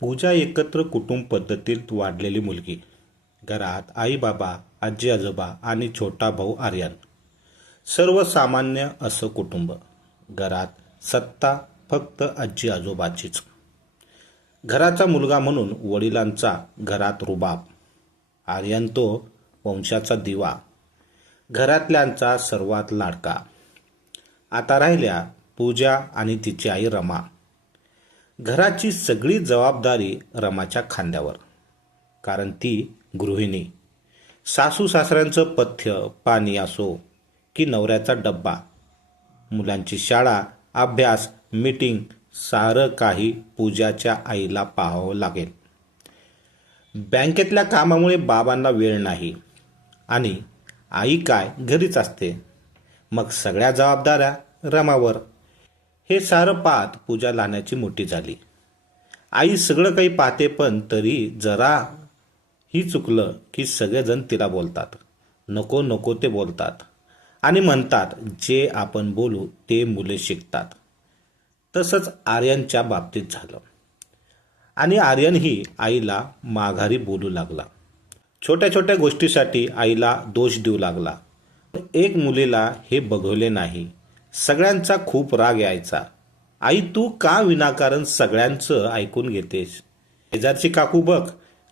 पूजा एकत्र कुटुंब पद्धतीत वाढलेली मुलगी. घरात आई बाबा आजी आजोबा आणि छोटा भाऊ आर्यन. सर्वसामान्य असं कुटुंब. घरात सत्ता फक्त आजी आजोबाचीच घराचा मुलगा म्हणून वडिलांचा घरात रुबाब. आर्यन तो वंशाचा दिवा. घरातल्यांचा सर्वात लाडका. आता राहिल्या पूजा आणि तिची आई रमा. घराची सगळी जबाबदारी रमाच्या खांद्यावर. कारण ती गृहिणी. सासू सासऱ्यांचं पथ्य पाणी असो की नवऱ्याचा डब्बा. मुलांची शाळा अभ्यास मीटिंग सारं काही पूजाच्या आईला पाहावं लागेल. बँकेतल्या कामामुळे बाबांना वेळ नाही. आणि आई काय घरीच असते? मग सगळ्या जबाबदाऱ्या रमावर हे सारं पाहत पूजा लहानाची मोठी झाली. आई सगळं काही पाहते पण तरी जरा ही चुकलं की सगळेजण तिला बोलतात. नको नको ते बोलतात. आणि म्हणतात जे आपण बोलू ते मुले शिकतात. तसंच आर्यनच्या बाबतीत झालं. आणि आर्यनही आईला माघारी बोलू लागला. छोट्या छोट्या गोष्टीसाठी आईला दोष देऊ लागला. एक मुलीला हे बघवले नाही. सगळ्यांचा खूप राग यायचा. आई तू का विनाकारण सगळ्यांचं ऐकून घेतेस? शेजारची काकू बघ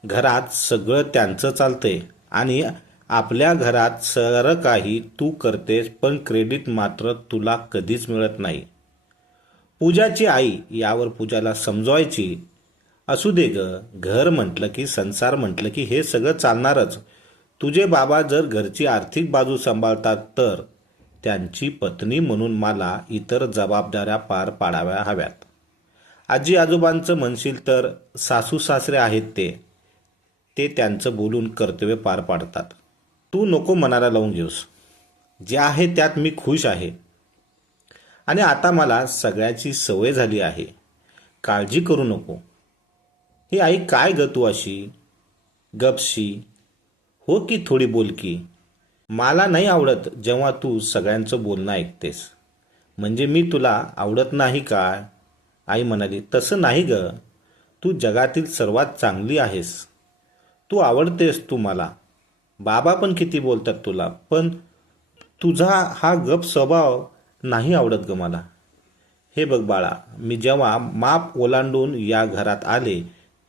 घरात सगळं त्यांचं चालतंय. आणि आपल्या घरात सर काही तू करतेस पण क्रेडिट मात्र तुला कधीच मिळत नाही. पूजाची आई यावर पूजाला समजवायची. असू दे ग घर म्हटलं की संसार म्हटलं की हे सगळं चालणारच. तुझे बाबा जर घरची आर्थिक बाजू सांभाळतात तर? त्यांची पत्नी म्हणून मला इतर जबाबदाऱ्या पार पाडाव्या हव्यात. आजी आजोबांचं म्हणशील तर सासू सासरे आहेत ते. ते त्यांचं बोलून कर्तव्य पार पाडतात. तू नको मनाला लावून घेऊस. जे आहे त्यात मी खुश आहे. आणि आता मला सगळ्याची सवय झाली आहे. काळजी करू नको. ही आई काय ग तू अशी? गपशी. हो की थोडी बोलकी. मला नाही आवडत जेव्हा तू सगळ्यांचं बोलणं ऐकतेस. म्हणजे मी तुला आवडत नाही काय आई म्हणाली तसं नाही ग. तू जगातील सर्वात चांगली आहेस. तू आवडतेस तू मला बाबा पण किती बोलतात तुला पण तुझा हा गप स्वभाव नाही आवडत ग मला. हे बघ बाळा मी जेव्हा माप ओलांडून या घरात आले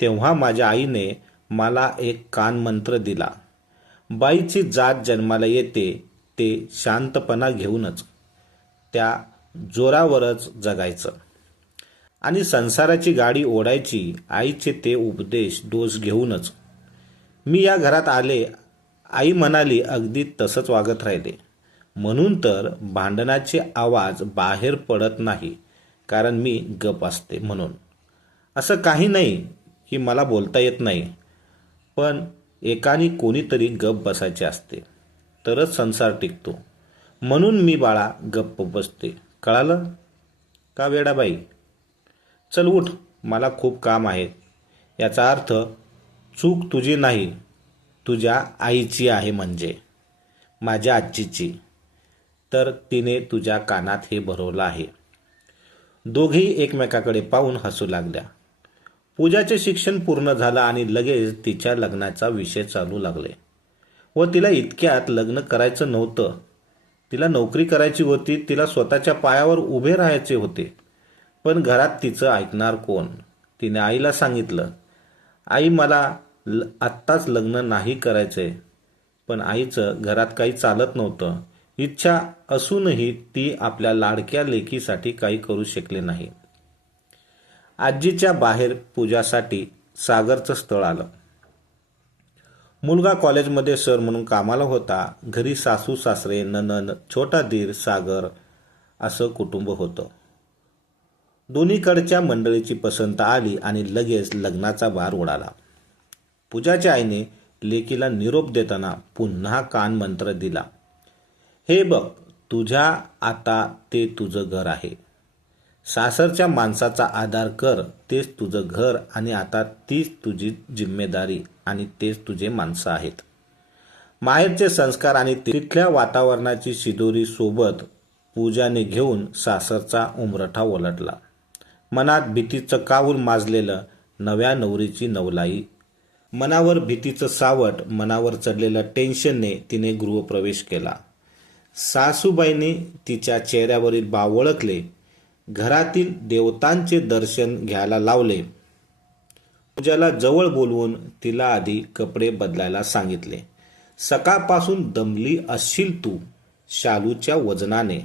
तेव्हा माझ्या आईने मला एक कानमंत्र दिला. बाईची जात जन्माला येते ते शांतपणा घेऊनच त्या जोरावरच जगायचं. आणि संसाराची गाडी ओढायची आईचे ते उपदेश डोस घेऊनच. मी या घरात आले आई म्हणाली अगदी तसंच वागत राहिले. म्हणून तर भांडणाचे आवाज बाहेर पडत नाही कारण मी गप असते म्हणून. असं काही नाही की मला बोलता येत नाही पण एकाने कोणीतरी गप बसायचे असते. तरच संसार टिकतो. म्हणून मी बाळा गप्प बसते. कळालं? का वेडाबाई चल उठ मला खूप काम आहे. याचा अर्थ चूक तुझी नाही तुझ्या आईची आहे म्हणजे. माझ्या आजीची. तर तिने तुझ्या कानात हे भरवलं आहे. दोघेही एकमेकाकडे पाहून हसू लागल्या. पूजाचे शिक्षण पूर्ण झालं आणि लगेच तिच्या लग्नाचा विषय चालू लागले. व तिला इतक्यात लग्न करायचं नव्हतं. तिला नोकरी करायची होती तिला स्वतःच्या पायावर उभे राहायचे होते. पण घरात तिचं ऐकणार कोण? तिने आईला सांगितलं आई मला ल आत्ताच लग्न नाही करायचंय. पण आईचं घरात काही चालत नव्हतं. इच्छा असूनही ती आपल्या लाडक्या लेकीसाठी काही करू शकले नाही. आजीच्या बाहेर पूजासाठी सागरचं स्थळ आलं. मुलगा कॉलेजमध्ये सर म्हणून कामाला होता. घरी सासू सासरे ननन छोटा दीर सागर असं कुटुंब होतं. दोन्हीकडच्या मंडळीची पसंत आली आणि लगेच लग्नाचा भार उडाला. पूजाच्या आईने लेकीला निरोप देताना पुन्हा कान मंत्र दिला. हे बघ तुझ्या आता ते तुझं घर आहे. सासरच्या माणसाचा आधार कर तेच तुझं घर आणि आता तीच तुझी जिम्मेदारी आणि तेच तुझे माणसं आहेत. माहेरचे संस्कार आणि तिथल्या वातावरणाची शिदोरी सोबत पूजाने घेऊन सासरचा उमरठा ओलटला मनात भीतीचं काहून माजलेलं नव्या नवरीची नवलाई? मनावर भीतीचं सावट मनावर चढलेल्या टेन्शनने तिने गृहप्रवेश केला. सासूबाईने तिच्या चेहऱ्यावरील बाव ओळखले. घरातील देवतांचे दर्शन घ्यायला लावले. पूजाला जवळ बोलवून तिला आधी कपडे बदलायला सांगितले. सकाळपासून दमली असशील तू शालूच्या वजनाने.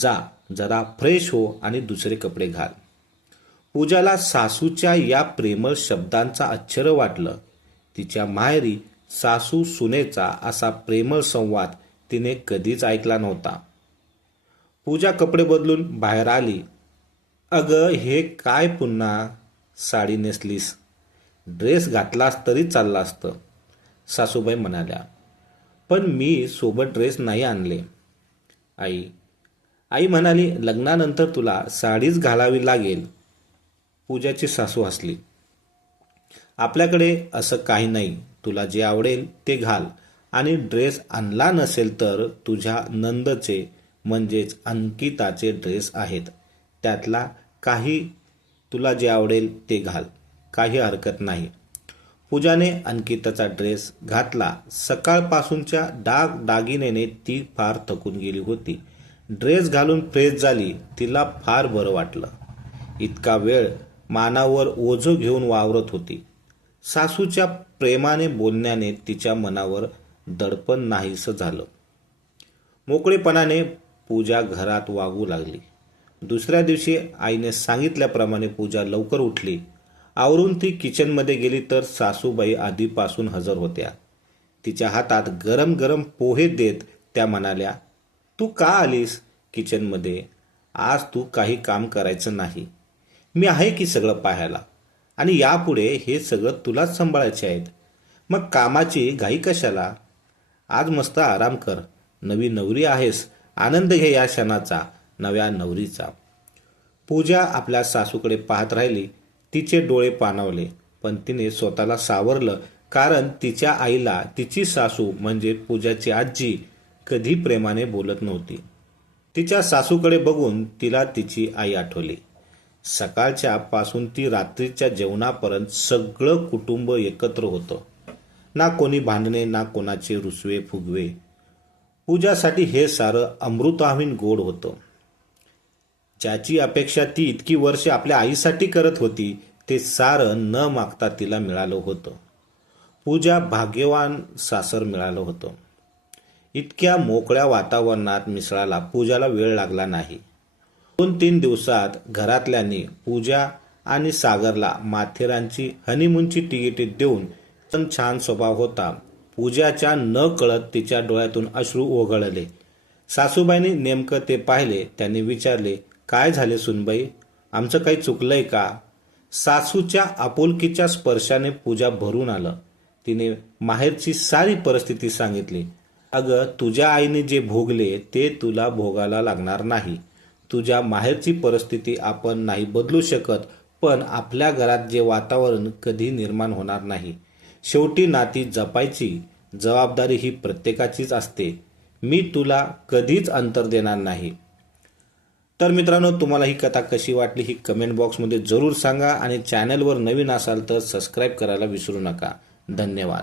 जा जरा फ्रेश हो आणि दुसरे कपडे घाल. पूजाला सासूच्या या प्रेमळ शब्दांचा आश्चर्य वाटलं. तिच्या माहेरी सासू सुनेचा असा प्रेमळ संवाद तिने कधीच ऐकला नव्हता. पूजा कपडे बदलून बाहेर आली. अगं हे काय पुन्हा? साडी नेसलीस. ड्रेस घातलास तरी चाललं असतं सासूबाई म्हणाल्या. पण मी सोबत ड्रेस नाही आणले. आई आई म्हणाली लग्नानंतर तुला साडीच घालावी लागेल. पूजाची सासू हसली. आपल्याकडे असं काही नाही. तुला जे आवडेल ते घाल. आणि ड्रेस आणला नसेल तर तुझ्या नंदचे म्हणजेच अंकिताचे ड्रेस आहेत. त्यातला काही तुला जे आवडेल ते घाल. काही हरकत नाही. पूजाने अंकिताचा ड्रेस घातला. सकाळपासूनच्या डाग दागिनेने ती फार थकून गेली होती. ड्रेस घालून फ्रेश झाली. तिला फार बरं वाटलं. इतका वेळ मानावर ओझं घेऊन वावरत होती. सासूच्या प्रेमाने बोलण्याने तिच्या मनावर दडपण नाहीसं झालं. मोकळेपणाने पूजा घरात वागू लागली. दुसऱ्या दिवशी आईने सांगितल्याप्रमाणे पूजा लवकर उठली. आवरून ती किचनमध्ये गेली तर सासूबाई आधीपासून हजर होत्या. तिच्या हातात गरम गरम पोहे देत त्या म्हणाल्या तू का आलीस किचनमध्ये? आज तू काही काम करायचं नाही. मी आहे की सगळं पाहायला? आणि यापुढे हे सगळं तुलाच सांभाळायचे आहेत. मग कामाची घाई कशाला? आज मस्त आराम कर. नवी नवरी आहेस. आनंद घे या क्षणाचा नव्या नवरीचा. पूजा आपल्या सासूकडे पाहत राहिली. तिचे डोळे पाणावले पण तिने स्वतःला सावरलं. कारण तिच्या आईला तिची सासू म्हणजे पूजाची आजी कधी प्रेमाने बोलत नव्हती. तिच्या सासूकडे बघून तिला तिची आई आठवली. सकाळच्या पासून ती रात्रीच्या जेवणापर्यंत सगळं कुटुंब एकत्र होतं. ना कोणी भांडणे ना कोणाचे रुसवे फुगवे. पूजासाठी हे सारं अमृताहून गोड होतं. ज्याची अपेक्षा ती इतकी वर्षे आपल्या आईसाठी करत होती ते सारं न मागता तिला मिळालं होतं. पूजा भाग्यवान सासर मिळालं होतं. इतक्या मोकळ्या वातावरणात मिसळाला पूजाला वेळ लागला नाही. दोन तीन दिवसात घरातल्यांनी पूजा आणि सागरला माथेरानची हनीमूनची तिकिटे देऊन पण छान स्वभाव होता. पूजाच्या न कळत तिच्या डोळ्यातून अश्रू ओघळले. सासूबाईंनी नेमकं ते पाहिले त्यांनी विचारले काय झाले सुनबाई? आमचं काही चुकलंय का? सासूच्या आपुलकीच्या स्पर्शाने पूजा भरून आलं. तिने माहेरची सारी परिस्थिती सांगितली. अगं तुझ्या आईने जे भोगले ते तुला भोगायला लागणार नाही. तुझ्या माहेरची परिस्थिती आपण नाही बदलू शकत पण आपल्या घरात जे वातावरण कधी निर्माण होणार नाही. शेवटी नाती जपायची जबाबदारी ही प्रत्येकाचीच असते. मी तुला कधीच अंतर देणार नाही. तर मित्रांनो तुम्हाला ही कथा कशी वाटली ही कमेंट बॉक्समध्ये जरूर सांगा आणि चॅनलवर नवीन असाल तर सबस्क्राईब करायला विसरू नका. धन्यवाद.